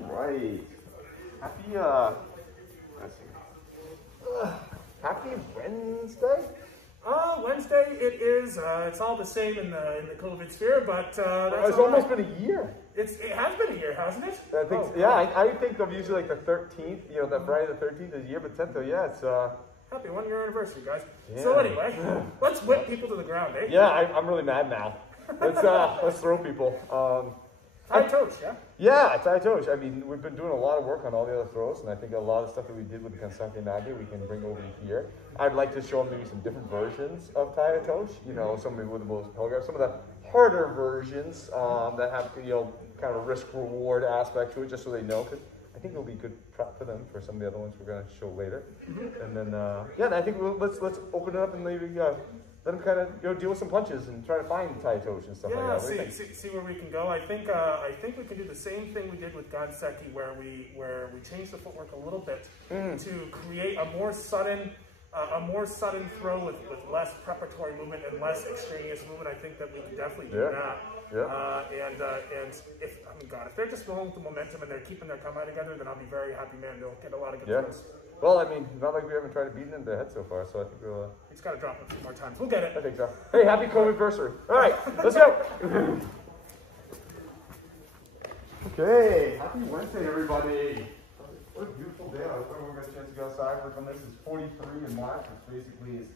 Right. Happy, let's see. Happy Wednesday? Wednesday it is. It's all the same in the COVID sphere, but that's it's almost been a year. It has been a year, hasn't it? I think, I think of usually like the 13th, you know, that Friday the 13th is a year, but 10th, though, yeah, it's, happy 1 year anniversary, guys. Yeah. So anyway, let's whip people to the ground, eh? Yeah, I'm really mad now. Let's throw people. Tai Otoshi, yeah? Yeah, Tai Otoshi. I mean, we've been doing a lot of work on all the other throws, and I think a lot of stuff that we did with the Kansaki Nage we can bring over here. I'd like to show them maybe some different versions of Tai Otoshi, you know, some maybe with the most telegraph, some of the harder versions that have, you know, kind of a risk-reward aspect to it, just so they know, because I think it'll be good prep for them for some of the other ones we're going to show later. And then, yeah, I think let's open it up and maybe let them kind of deal with some punches and try to find Tai Otoshi and stuff like that. See where we can go. I think we can do the same thing we did with Ganseki, where we changed the footwork a little bit to create a more sudden throw with less preparatory movement and less extraneous movement. I think that we can definitely do that. Yeah. And if they're just rolling with the momentum and they're keeping their combine together, then I'll be very happy, man. They'll get a lot of good throws. Well, I mean, not like we haven't tried to beat them in the head so far, so I think we'll... He's got to drop it a few more times. We'll get it. I think so. Hey, happy COVID-versary. All right, let's go. Okay, happy Wednesday, everybody. What a beautiful day. I hope everyone got a chance to go outside. Work on this. It's 43 in March, which basically is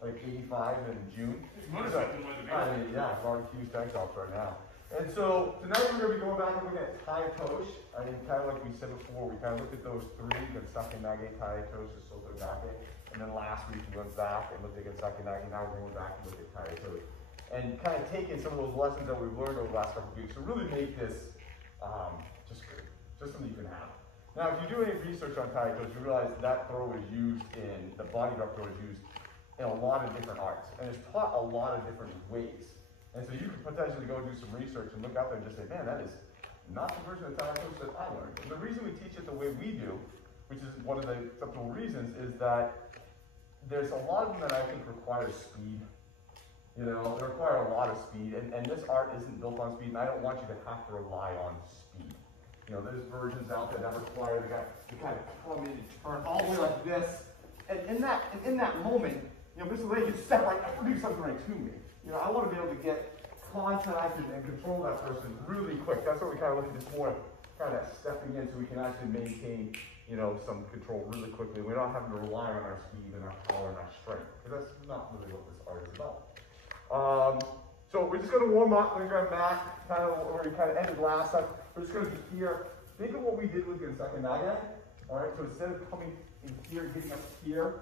like 85 in June. It's motorcycle weather, man. Yeah, barbecues, tank tops right now. And so tonight we're going to be going back and looking at Tai Otoshi. I think kind of like we said before, we kind of looked at those three, Gansaki Nage, Tai Otoshi, Soto Gake. And then last week we went back and looked at Gansaki Nage. Now we're going back and look at Tai Otoshi. And kind of taking some of those lessons that we've learned over the last couple of weeks to really make this just good, just something you can have. Now, if you do any research on Tai Otoshi, you realize that throw is used in, the body drop throw is used in a lot of different arts. And it's taught a lot of different ways. And so you could potentially go do some research and look out there and just say, man, that is not the version of Tai Otoshi that I learned. And the reason we teach it the way we do, which is one of the acceptable reasons, is that there's a lot of them that I think require speed. You know, they require a lot of speed, and this art isn't built on speed, and I don't want you to have to rely on speed. You know, there's versions out there that require the guy to kind of come in and turn all the way like this, and in that moment, you know, Mr. Ray can step right, do something right to me. You know, I want to be able to get contact and control that person really quick. That's what we kind of look at this more, kind of stepping in so we can actually maintain, you know, some control really quickly. We're not having to rely on our speed and our power and our strength, because that's not really what this art is about. So we're just going to warm up. We're going to go back, kind of where we kind of ended last time. We're just going to be here. Think of what we did with Gansaki Nage. All right, so instead of coming in here, getting us here,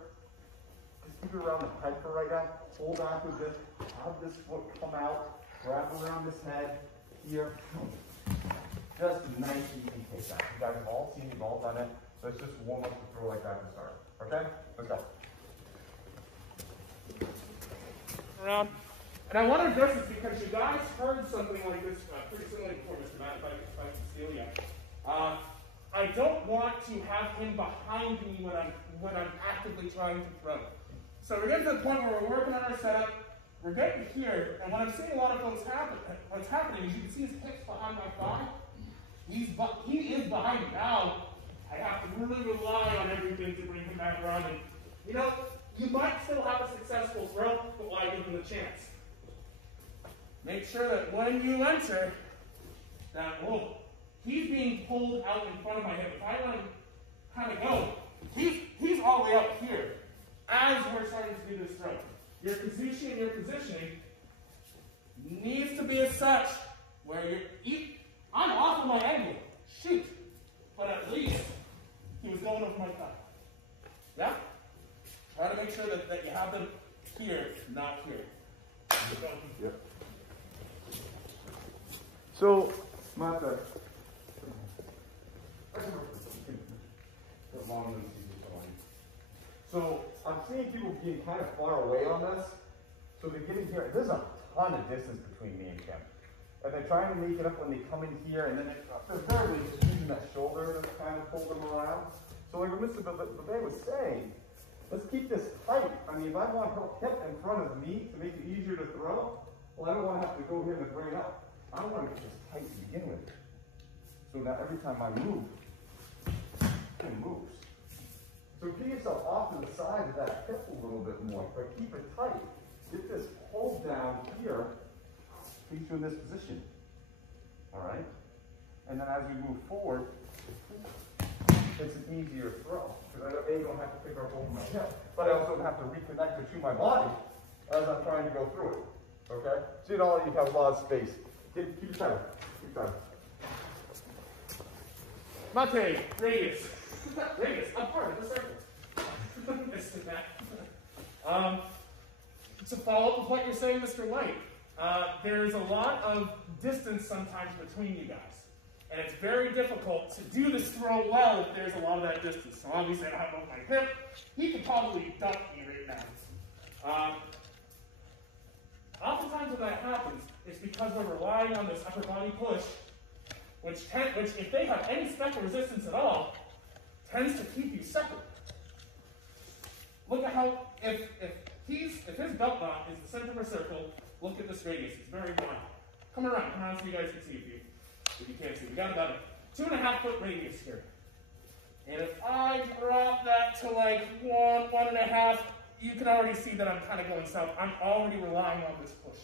just keep it around the head for right now. Hold back with this. Have this foot come out. Wrap around this head here. Just a nice, easy takedown. You guys have all seen it, you've all done it. So let's just warm up the throw like that to start. Okay? Let's go. Around. And I want to address this because you guys heard something like this pretty similar before, Mr. Matt, if I can steal you. I don't want to have him behind me when I'm actively trying to throw. So we're getting to the point where we're working on our setup. We're getting here, and what I'm seeing a lot of folks what's happening is you can see his hips behind my thigh. He is behind me. Now, I have to really rely on everything to bring him back around. And, you know, you might still have a successful throw, but why give him a chance? Make sure that when you enter, that, he's being pulled out in front of my hip. If I let him kind of go, he's all the way up here as we're starting to do this throw. Your positioning needs to be as such where I'm off of my angle. Shoot. But at least he was going over my thigh. Yeah? Try to make sure that you have them here, not here. Yep. So, Martha. So, I'm seeing people being kind of far away on this. So they're getting here. There's a ton of distance between me and Kim. And they're trying to make it up when they come in here, and then they're barely just using that shoulder to kind of pull them around. So like what Mr. Babet was saying, let's keep this tight. I mean, if I want her hip in front of me to make it easier to throw, well, I don't want to have to go here and bring it up. I don't want to get this tight to begin with. So now every time I move, it moves. So get yourself off to the side of that hip a little bit more, but keep it tight. Get this hold down here, keep you in this position. All right? And then as we move forward, it's an easier throw. Because I don't have to pick up over my hip, but I also don't have to reconnect it to my body as I'm trying to go through it. Okay? See it all, you have a lot of space. Keep it tight. Keep it tight. Mate, radius. Radius, I'm part of the circle. Missed that. To follow up with what you're saying, Mr. White, there's a lot of distance sometimes between you guys. And it's very difficult to do this throw well if there's a lot of that distance. So obviously I don't have my hip. He could probably duck me right now. Oftentimes when that happens, it's because we're relying on this upper body push, which if they have any special resistance at all, tends to keep you separate. Look at how, if his belt knot is the center of a circle, look at this radius, it's very wide. Come around so you guys can see if you can't see. We got about a 2.5 foot radius here. And if I drop that to like 1.5, you can already see that I'm kind of going south. I'm already relying on this push.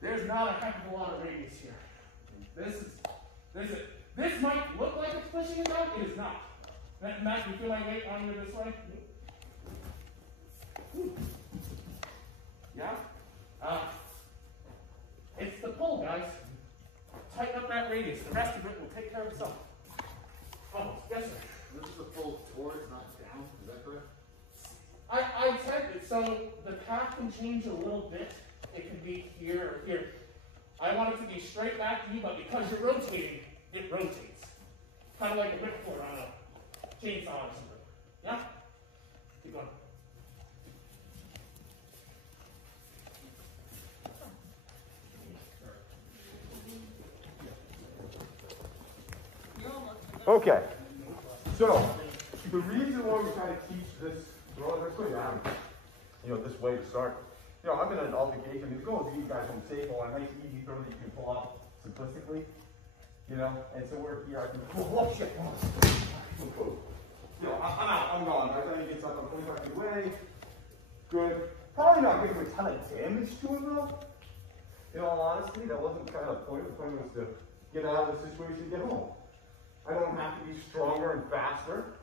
There's not a heck of a lot of radius here. This might look like it's pushing it out, it is not. Matt, you feel my weight on you this way? Yeah? It's the pull, guys. Tighten up that radius. The rest of it will take care of itself. Oh, yes, sir. This is a pull towards, not down. Is that correct? I said it. So the path can change a little bit. It could be here or here. I want it to be straight back to you, but because you're rotating, it rotates. Kind of like a whipcord on a chainsaw or something. Yeah? Keep going. Okay, so the reason why we try to teach this throw this way down, this way to start. I'm in an altercation. It's going to be you guys on the table, a nice easy throw that you can pull off simplistically, and so we're here. I can oh shit, I'm out. I'm gone. I try to get something 25 feet away. Good. Probably not getting a ton of damage to him though. In all honesty, that wasn't kind of the point. The point was to get out of the situation and get home. I don't have to be stronger and faster.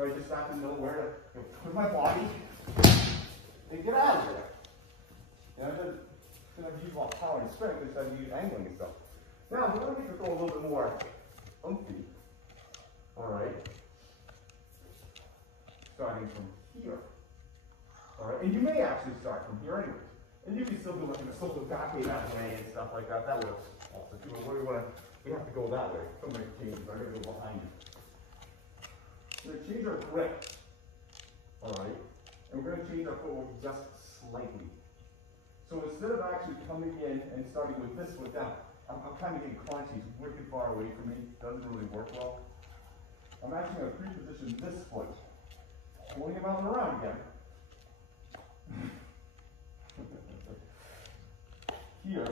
I just have to know where to put my body and get out of there. I'm going to use a lot of power and strength instead of use angling and stuff. Now, we're going to go a little bit more umphy. All right. Starting from here. All right. And you may actually start from here anyways. And you can still do like a sotogake that way and stuff like that. That works also too. We have to go that way. So many changes. I'm going to go behind you. We're going to change our grip. All right. And we're going to change our footwork just slightly. So instead of actually coming in and starting with this foot down, I'm kind of getting crunchy. It's wicked far away from me. Doesn't really work well. I'm actually going to pre-position this foot, pulling him out and around again. Here.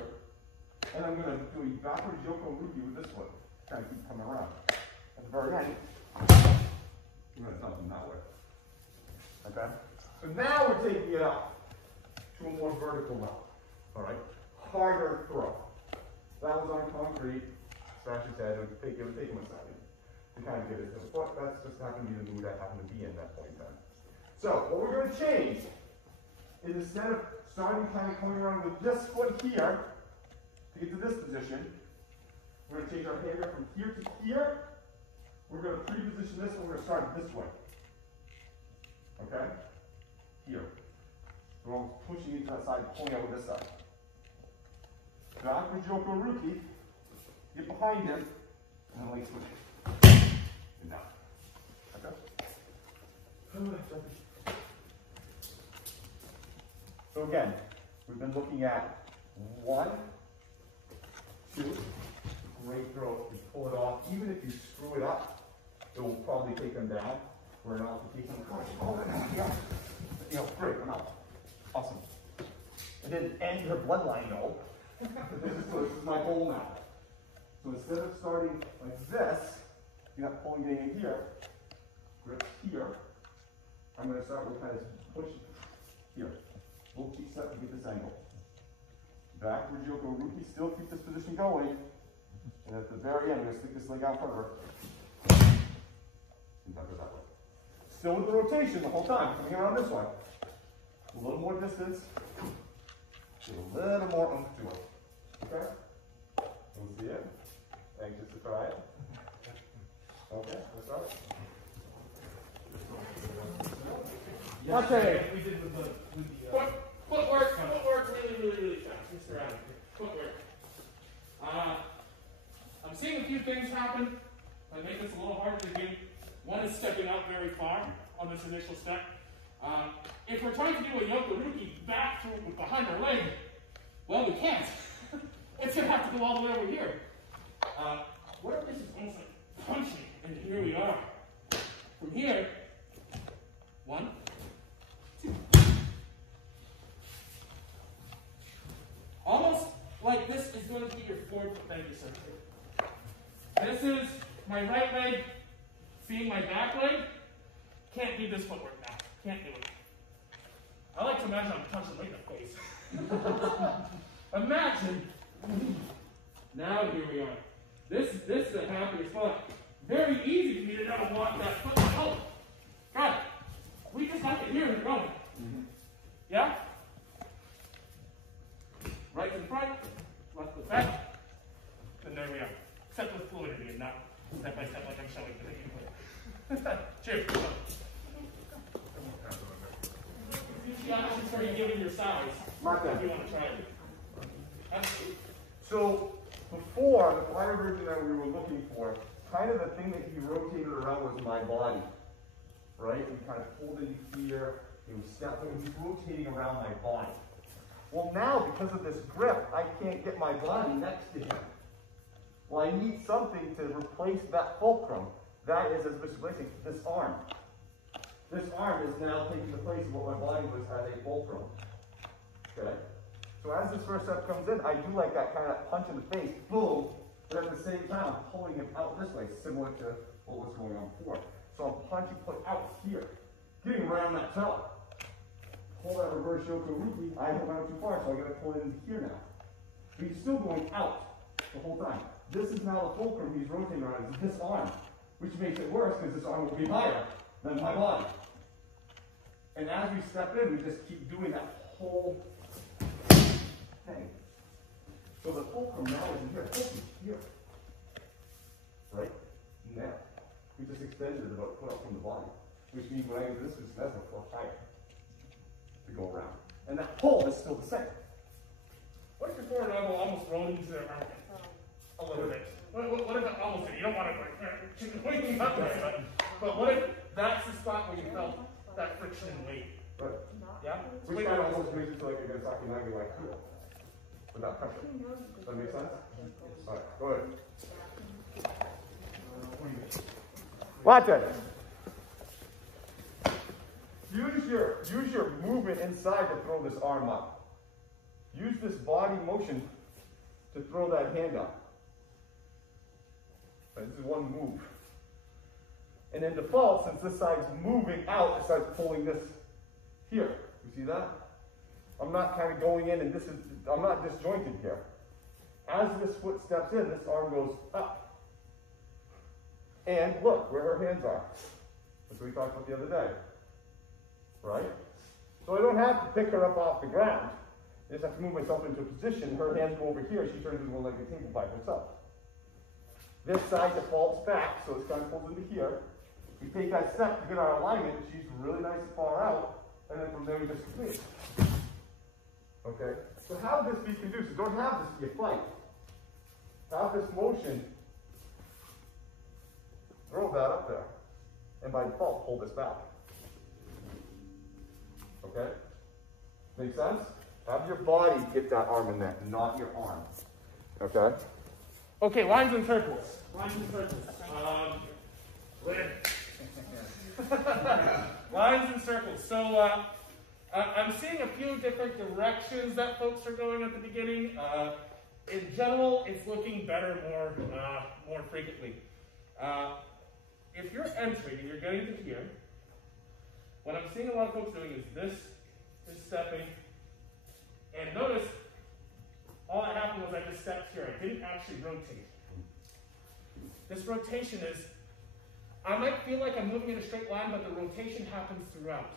And I'm going to do a backwards Yoko Ruki with this foot. Kind of keep coming around. At the very end, I'm going to dump him that way. Okay? So now we're taking it up to a more vertical level. All right? Harder throw. That was on concrete. Scratch his head. It would take him a second to kind of get it to the foot. That's just not going to be the mood I happen to be in that point in time. So what we're going to change is instead of starting kind of coming around with this foot here to get to this position, we're going to change our hanger from here to here. We're going to pre-position this and we're going to start this way. Okay? Here. So we're almost pushing into that side, pulling out with this side. Backwards Yoko Ruki. Get behind him, and then leg switch. And down. Okay? So again, we've been looking at 1, 2, great throw. You pull it off. Even if you screw it up, it will probably take them down. We're an altercation. Great, I'm out. Awesome. It didn't end her bloodline, though. This is my goal now. So instead of starting like this, you're not pulling it in here, grip here. I'm going to start with kind of push here. Little cheek step to get this angle. Backward yoke Ruki, still keep this position going. And at the very end, I'm going to stick this leg out further. And duck it that way. Still with the rotation the whole time, coming around this way. A little more distance. Get a little more oomph to it. Okay? We'll see it. Anxious to try it? Okay, let's start. Okay. We did with the footwork really fast. Mr. Adam. Footwork. I'm seeing a few things happen that make this a little harder to do. One is stepping out very far on this initial step. If we're trying to do a yokoruki back through behind our leg, well, we can't. It's going to have to go all the way over here. What if this is almost like punching? And here we are. From here, 1, 2. Almost like this is going to be your forward bender center. This is my right leg seeing my back leg. Can't do this footwork now. Can't do it. I like to imagine I'm punching right in the face. Imagine. Now here we are. This is the happiest spot. Very easy for me to now walk that foot. Oh, God. We just got to hear it going. Yeah? Right to the front, left to the back. And there we are. Except with fluidity and not step by step like I'm showing today. Cheers. Yeah, this is where you give it your size. Mark that. If you want to try it. So before, the prior version that we were looking for, kind of the thing that he rotated around was my body, right? He kind of pulled in here, he was stepping, he was rotating around my body. Well now, because of this grip, I can't get my body next to him. Well, I need something to replace that fulcrum. That is, as Mr. Blake said, this arm. This arm is now taking the place of what my body was as a fulcrum. Okay? So as this first step comes in, I do like that kind of punch in the face, boom, but at the same time, I'm pulling him out this way, similar to what was going on before. So I'm punching foot out here, getting around that toe. Pull that reverse yokoruki, I have gone too far, so I gotta pull it in here now. But he's still going out the whole time. This is now the fulcrum he's rotating around, is this arm, which makes it worse because this arm will be higher than my body. And as we step in, we just keep doing that whole thing. So the fulcrum now is in here, fulcrum here. Right? Now, we just extended it about a foot up from the body, which means when I do this, that's a foot higher to go around. And that pull is still the same. What if your forward elbow almost rolled into their arm? A little bit. What if it almost did? You don't want to like, up there, but what if that's the spot where you felt that friction and weight? Right. Yeah? Which kind of almost makes it so like you're going to suck your leg like cool. Without pressure. Does that make sense? Alright, go ahead. Watch it. Use your movement inside to throw this arm up. Use this body motion to throw that hand up. Right, this is one move. And in default, since this side's moving out, it starts pulling this here. You see that? I'm not kind of going in and I'm not disjointed here. As this foot steps in, this arm goes up. And look where her hands are. That's what we talked about the other day. Right? So I don't have to pick her up off the ground. I just have to move myself into a position. Her hands go over here. She turns into one like a table by herself. This side defaults back, so it's kind of pulled into here. We take that step to get our alignment. She's really nice and far out. And then from there we just complete. Okay? So have this be conducive. Don't have this be a fight. Have this motion. Throw that up there. And by default, pull this back. Okay? Make sense? Have your body get that arm in there, not your arm. Okay? Okay, lines and circles. Lines and circles. Lines and circles. So, I'm seeing a few different directions that folks are going at the beginning. In general, it's looking better more frequently. If you're entering and you're getting to here, what I'm seeing a lot of folks doing is this stepping. And notice, all that happened was I just stepped here. I didn't actually rotate. This rotation is, I might feel like I'm moving in a straight line, but the rotation happens throughout.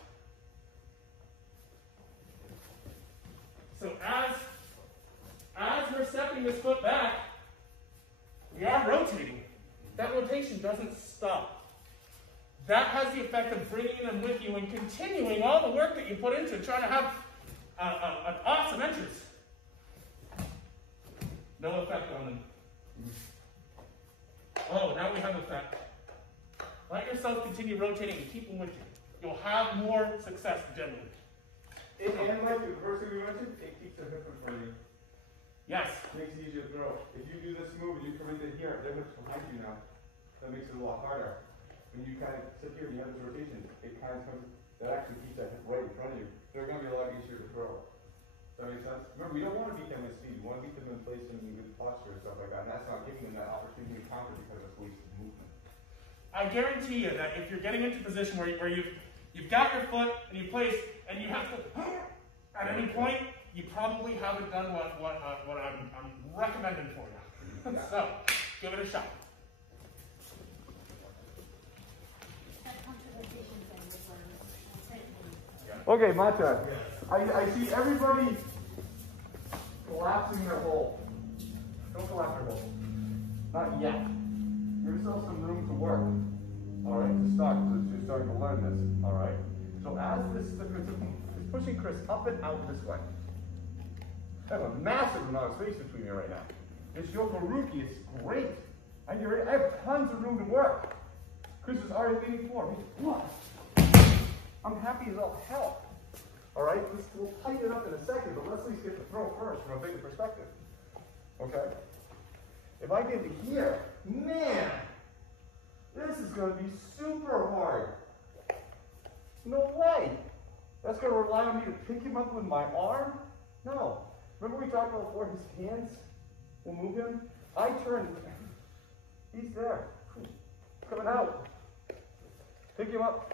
So as we're stepping this foot back, we are rotating. That rotation doesn't stop. That has the effect of bringing them with you and continuing all the work that you put into trying to have an awesome entrance. No effect on them. Oh, now we have effect. Let yourself continue rotating and keep them with you. You'll have more success generally. And like the first thing we mentioned, it keeps the hip in front of you. Yes. Makes it easier to throw. If you do this move and you come into here, their hips behind you now. That makes it a lot harder. When you kind of sit here and you have this rotation, it kind of comes, that actually keeps that hip right in front of you. They're going to be a lot easier to throw. Does that make sense? Remember, we don't want to beat them with speed. We want to beat them in place and with posture and stuff like that. And that's not giving them that opportunity to counter because it's wasted movement. I guarantee you that if you're getting into a position where you've got your foot and you place and you have to at any point, you probably haven't done what I'm recommending for you. Yeah. So give it a shot. Okay, my turn. I see everybody collapsing their hole. Don't collapse your hole. Not yet. Give yourself some room to work. All right, to start, because you're starting to learn this. All right. So as this is pushing Chris up and out this way. I have a massive amount of space between me right now. This Yokoruki is great. I have tons of room to work. Chris is already leaning forward. What? I'm happy as all hell. All right, we'll tighten it up in a second, but let's at least get the throw first from a bigger perspective. Okay? If I get to here, man, this is going to be super hard. No way. That's going to rely on me to pick him up with my arm? No. Remember we talked about before, his hands will move him? I turn, he's there. Coming out. Pick him up.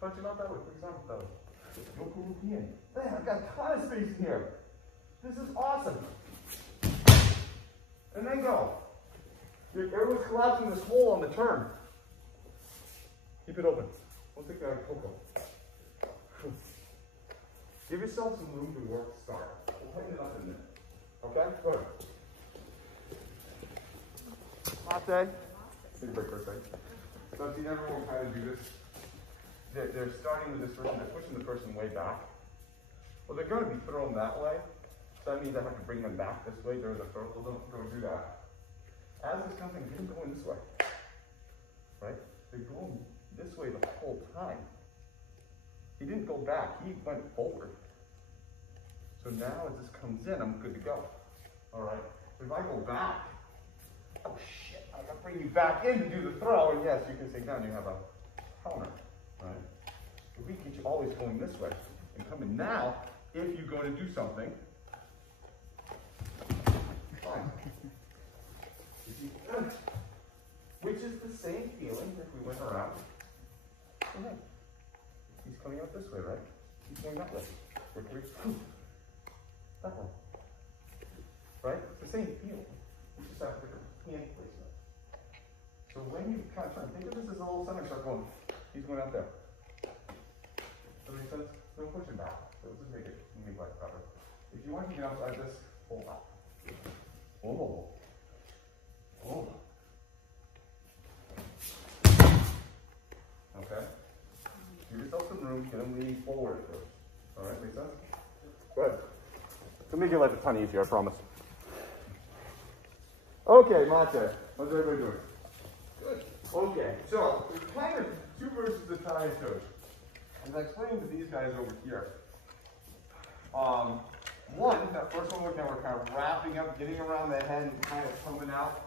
Punch him out that way. Put his arm that way. Yokoruki in. Man, I've got a ton of space in here. This is awesome. And then go. Everyone's collapsing this hole on the turn. Keep it open. Don't take that Coco. Give yourself some room to work. Start. We'll tighten it up in a minute. Okay? Go ahead. Latte. Take a break for a second. So I've seen everyone kind of do this. They're starting with this person, they're pushing the person way back. Well, they're going to be thrown that way. So that means I have to bring them back this way during the throw. Well, don't do that. As this comes in, get them going this way. Right? They're going this way the whole time. He didn't go back, he went forward. So now as this comes in, I'm good to go. All right? If I go back, oh shit, I gotta bring you back in to do the throw, and yes, you can say down, you have a counter. Right? If we get you always going this way and coming now, if you go to do something, fine. Which is the same feeling if we went around. Okay. He's coming out this way, right? He's going that way. That way. Right? It's the same feeling. We just have different hand placement. So when you kind of turn, think of this as a little semicircle going. He's going out there. Does that make sense? Don't push him back. So let's just make like cover. If you want to get outside this, hold up. Oh. Oh. Okay? Give yourself some room, get him leaning forward first. Alright, make sense? Good. It'll make your life a ton easier, I promise. Okay, Mate. How's everybody doing? Good. Okay, so there's kind of two versions of Tai Otoshi. As I explained to these guys over here. One, that first one we're kind of wrapping up, getting around the head and kind of coming out.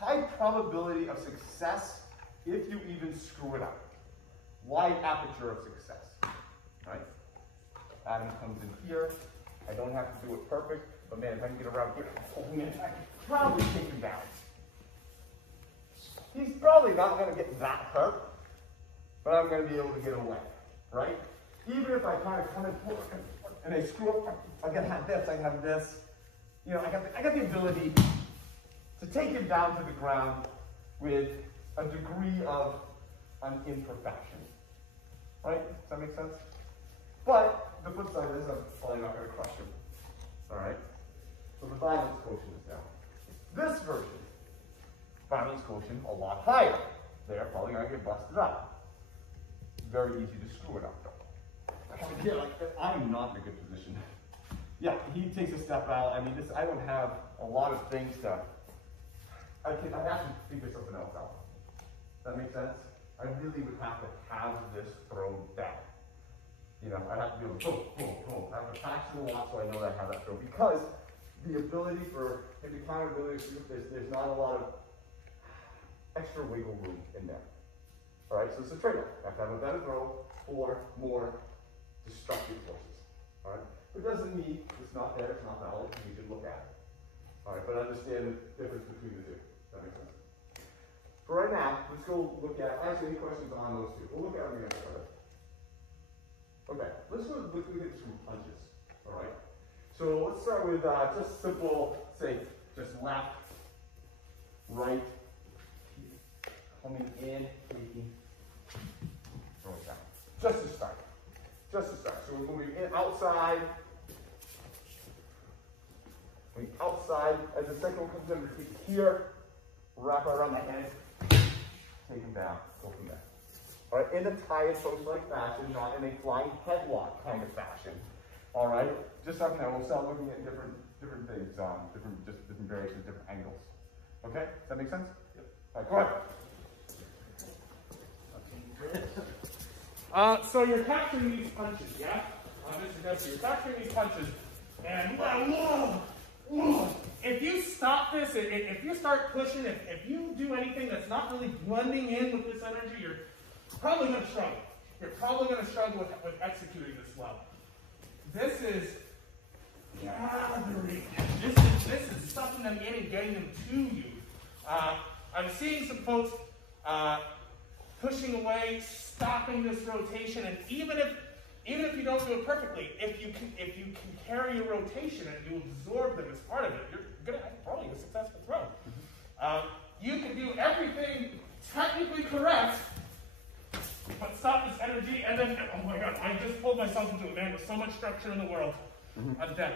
High probability of success if you even screw it up. Wide aperture of success. Right? Adam comes in here. I don't have to do it perfect, but man, if I can get around here, I can probably take him down. He's probably not going to get that hurt, but I'm going to be able to get away, right? Even if I kind of come and I screw up, I can have this, I have this. You know, I got the ability to take him down to the ground with a degree of an imperfection, right? Does that make sense? But the flip side is I'm probably not going to crush him, all right? So the violence quotient is down. This version, violence quotient a lot higher. They're probably going to get busted up. Very easy to screw it up, though. Yeah, like, I'm not in a good position. Yeah, he takes a step out. I mean, I don't have a lot of things to, I'd have to figure something else out. That makes sense? I really would have to have this thrown down. You know, I'd have to be able to boom, boom, boom. I have to patch it a lot so I know that I have that throw. Because the ability for him to counterability, there's not a lot of extra wiggle room in there. All right, so it's a trade-off. I have to have a better throw or more destructive forces. All right, it doesn't mean it's not there, it's not valid. We should look at it. All right, but understand the difference between the two. Does that make sense? For right now, let's go look at. Actually, any questions on those two? We'll look at them again further. Okay, let's look at some punches. All right. So let's start with just simple, say, just left, right, coming in, taking, throwing down. Just to start. Just to start. So we're moving in, outside. Moving outside. As the second one comes in, repeat here. Wrap around the head. Take him down. Go from there. All right, in a Tai Otoshi-like fashion, not in a flying headlock kind of fashion. All right, just up now, we'll start looking at different things, different variations, different angles. Okay, does that make sense? Yep. All right, go ahead. So you're capturing these punches, yeah? Mr. Dempsey, you're capturing these punches, and if you stop this, if you start pushing, if you do anything that's not really blending in with this energy, you're probably going to struggle. You're probably going to struggle with executing this well. This is gathering. This is sucking them in and getting them to you. I'm seeing some folks pushing away, stopping this rotation, and even if you don't do it perfectly, if you can carry a rotation and you absorb them as part of it, you're going to have probably a successful throw. You can do everything technically correct, but stop this energy, and then, oh my God, I just pulled myself into a man with so much structure in the world. I'm dead.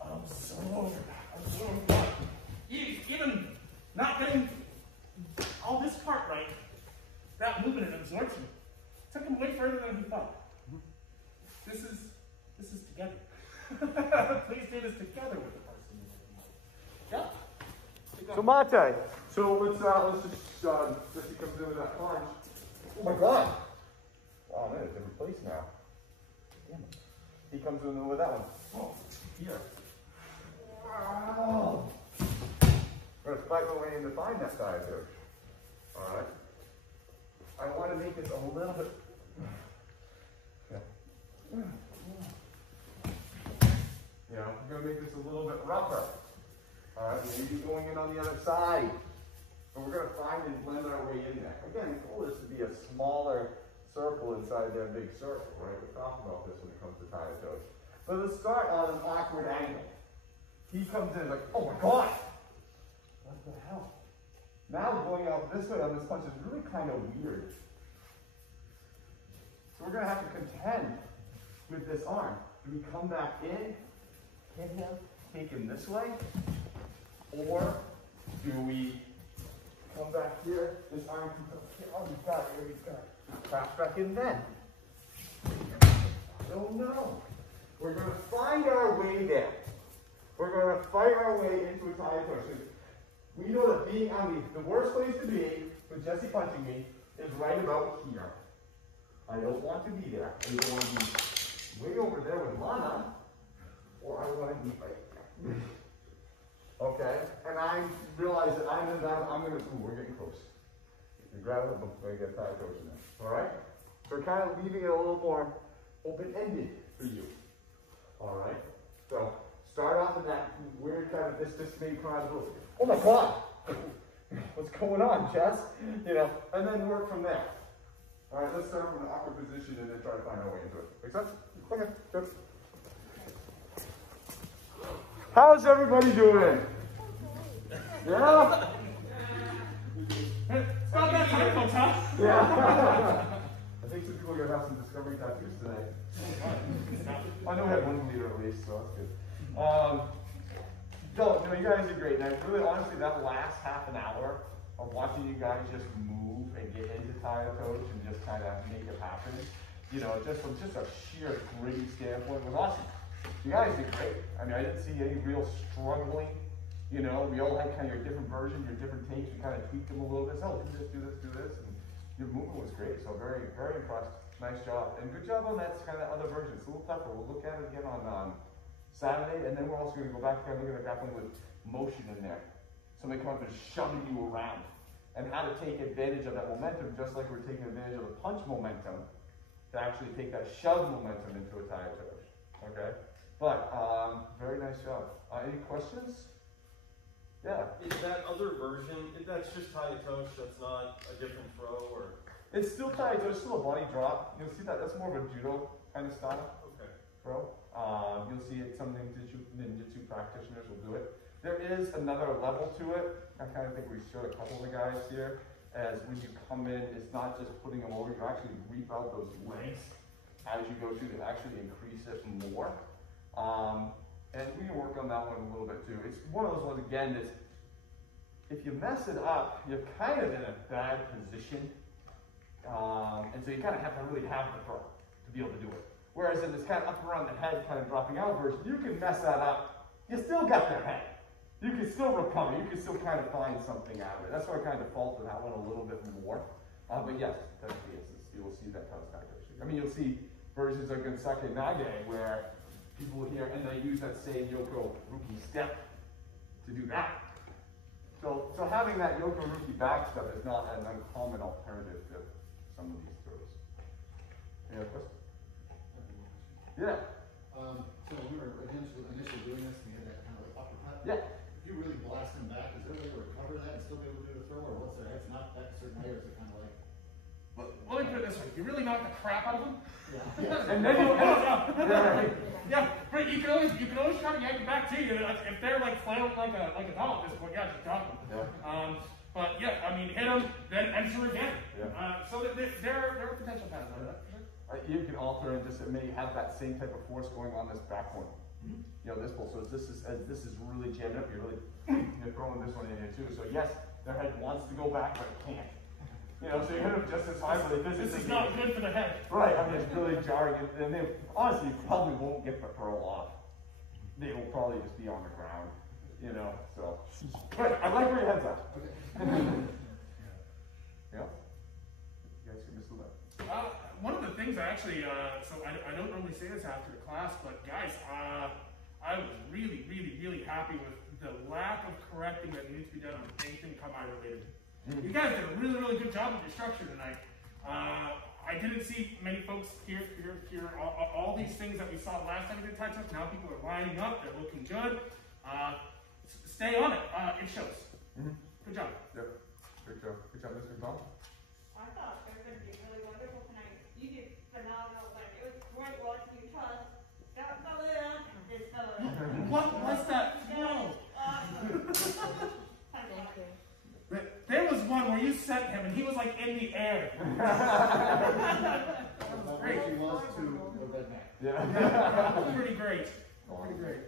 Absorb. Even not getting all this part right, that movement and absorption took him way further than he thought. This is together. Please do this together with the person. Yeah. So Mate, so let's just he comes in with that punch. Oh my God! Wow, I'm in a different place now. Damn it. He comes in with that one. Oh, here. Wow. We're gonna fight my way in to find that guy there. All right. I want to make this a little bit. Yeah. You know, we're gonna make this a little bit rougher. All right, maybe going in on the other side. But we're going to find and blend our way in there. Again, the goal is to be a smaller circle inside their big circle, right? We talked about this when it comes to Tai Otoshi. But let's start on an awkward angle. He comes in like, oh my God! What the hell? Now going out this way on this punch is really kind of weird. So we're going to have to contend with this arm. Do we come back in, hit him, take him this way? Or do we come back here, this arm can come here, oh, we've got it, here we've got it. Crash back in then. I don't know. We're going to find our way there. We're going to fight our way into a Tai Otoshi. We know that being on the worst place to be with Jesse punching me is right about here. I don't want to be there. I either want to be way over there with Lana, or I want to be right there. Okay, and I realize that we're getting close. You grab it, we're going to get Tai Otoshi now. All right? So we're kind of leaving it a little more open-ended for you. All right. So start off with that weird kind of this may come out of the book. Oh my God, what's going on, Jess? You know, and then work from there. All right, let's start from an awkward position and then try to find our way into it. Make sense? Okay, good. How's everybody doing? Yeah? It's not that difficult, huh? Yeah. I think some people are going to have some discovery tattoos tonight. I know we had one leader at least, so that's good. No, you guys are great. And really, honestly, that last half an hour of watching you guys just move and get into Tai Otoshi and just kind of make it happen, you know, just from just a sheer gritty standpoint was awesome. You guys did great. I mean, I didn't see any real struggling. You know, we all had kind of your different versions, your different takes. We kind of tweaked them a little bit. Oh, do this, do this, do this. And your movement was great. So very, very impressed. Nice job. And good job on that kind of other version. It's a little tougher. We'll look at it again on Saturday. And then we're also going to go back and look at the grappling with motion in there. Somebody come up and shoving you around. And how to take advantage of that momentum, just like we're taking advantage of the punch momentum, to actually take that shove momentum into a Tai Otoshi. Okay? But, very nice job. Any questions? Yeah. Is that other version, that's just Tai Otoshi, that's not a different throw, or? It's still Tai Otoshi, still a body drop. You'll see that, that's more of a judo kind of style. Okay. Throw. You'll see it, some ninjutsu practitioners will do it. There is another level to it. I kind of think we showed a couple of the guys here, as when you come in, it's not just putting them over, you actually reap out those legs as you go through to actually increase it more. And we can work on that one a little bit too. It's one of those ones, again, that's, if you mess it up, you're kind of in a bad position. And so you kind of have to really have the throw to be able to do it. Whereas in this kind of up around the head, kind of dropping out version, you can mess that up. You still got their head. You can still recover. You can still kind of find something out of it. That's why I kind of default to that one a little bit more. But yes, that's the essence. You will see that kind of Tai Otoshi. I mean, you'll see versions of Gensake Nage where people here, and they use that same Yoko Ruki step to do that. So having that Yoko Ruki back step is not an uncommon alternative to some of these throws. Any other questions? Yeah. So when we were initially doing this, and we had that kind of like uppercut. Yeah. If you really blast them back, is there a way to recover that and still be able to do the throw, or what's their head's not that certain way, or is it kind of like? Let me put it this way: you really knock the crap out of them. Yeah. And then you Yeah, but you can always try to yank it back to you. If they're like flailing like a doll at this point, yeah, just drop them. Yeah. But yeah, I mean, hit them, then enter again. Yeah. So there are potential paths out of that. You can alter and just maybe have that same type of force going on this back one. You know, this pull. So this is really jammed up. You're throwing this one in here too. So yes, their head wants to go back, but it can't. You know, so you hit them just as high, but this is not good for the head. Right. I mean, it's really jarring, and they honestly probably won't get the throw off. They will probably just be on the ground. You know, so. But I like where your head's at. Yeah. You guys can miss that. One of the things I actually, so I don't normally say this after the class, but guys, I was really, really, really happy with the lack of correcting that needs to be done on anything Kamae related. You guys did a really, really good job with your structure tonight. I didn't see many folks here all these things that we saw last time we did Tai Otoshi. Now people are lining up, they're looking good. Stay on it. It shows. Good job. Yep. Good job. Good job, Mr. Tom. I thought they were going to be really wonderful tonight. You did phenomenal, but it was great watching you toss. Don't go in. Just go in. What was that throw? Awesome. There was one where you sent him and he was like in the air. That was great. He was to the redneck. Yeah. That was pretty great. Pretty great.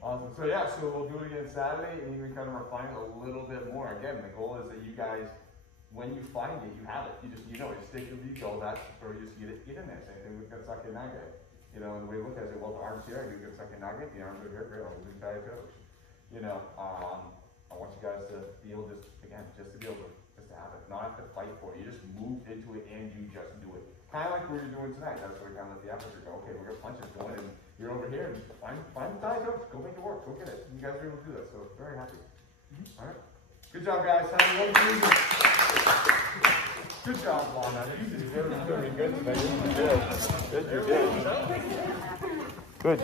Awesome. So yeah, so we'll do it again Saturday, and even kind of refine it a little bit more. Again, the goal is that you guys, when you find it, you have it. You just stick with you go. That's where you just get in there. Same thing with Gensake Nage. You know, and the way we look at it, well, the arms here, I do Gensake Nage. The arms are here, great. I'll do Tai Otoshi. You know, I want you guys to be able to just to be able to have it, not have to fight for it. You just move into it and you just do it. Kind of like what you're doing tonight. That's where we kind of let the aperture go. Okay, we're gonna punches going, and you're over here and find the Tai Otoshi. Go make it work. Go get it. You guys are able to do that. So very happy. All right. Good job, guys. Have a wonderful evening. Good job, Lana. You're doing good today. You're good. Good, you're good. Good.